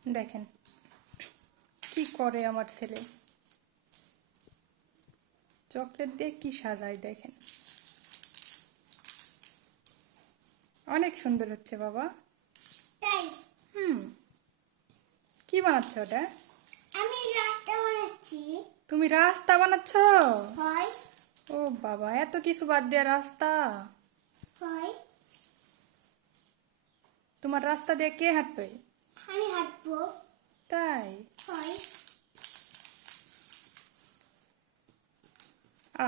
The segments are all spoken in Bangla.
দেখেন কি করে আমার ছেলে, চকলেট দিয়ে কি সাজায় দেখেন। অনেক সুন্দর হচ্ছে বাবা। তাই কি বানাচ্ছ ওটা? আমি রাস্তা বানাচ্ছি। তুমি রাস্তা বানাচ্ছ? হয় ও বাবা, এত কিছু বাদ দিয়ে রাস্তা? হয় তোমার রাস্তা দিয়ে কে হাঁটবে? আমি হাঁটবো। তাই? হয়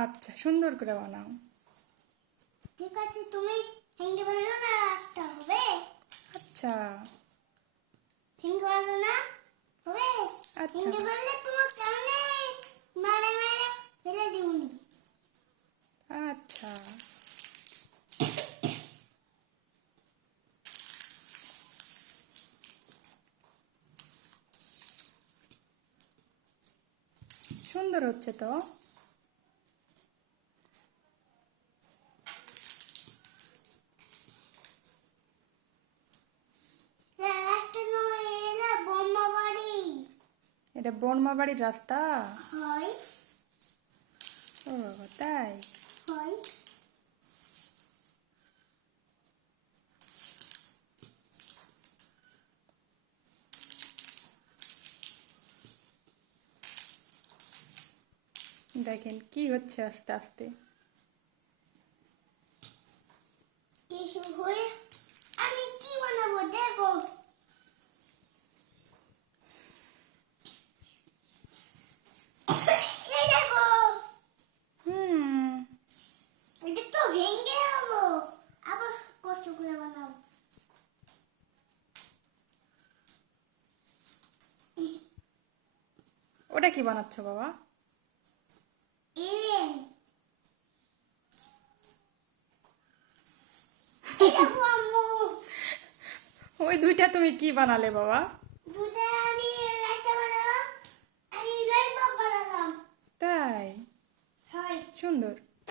আচ্ছা, সুন্দর করে বানাও। ঠিক আছে, তুমি হেঙ্গে বললো না রাস্তা হবে। আচ্ছা হেঙ্গে বললো না হবে। আচ্ছা হেঙ্গে বললে তোমার সামনে মারে মারে ফেলে দিউনি। আচ্ছা, সুন্দর হচ্ছে তো। রাস্তা নয়, এলা বোম্বা বাড়ি। এটা বনমা বাড়ির রাস্তা? হয় ও বাবা, তাই? হয় দেখেন কি হচ্ছে আস্তে আস্তে। কিছু হয়ে আমি কি বানাবো দেখো। এই দেখো, হুম এটা তো ভেঙে গেলো। আবার কষ্ট করে বানাও। ওটা কি বানাচ্ছ বাবা? এলেন এই দেখো আম্মু, ওই দুইটা তুমি কি বানালে বাবা? দুটা আমি রাস্তা বানালাম, আমি ললিপপ বানালাম। তাই? হয় সুন্দর।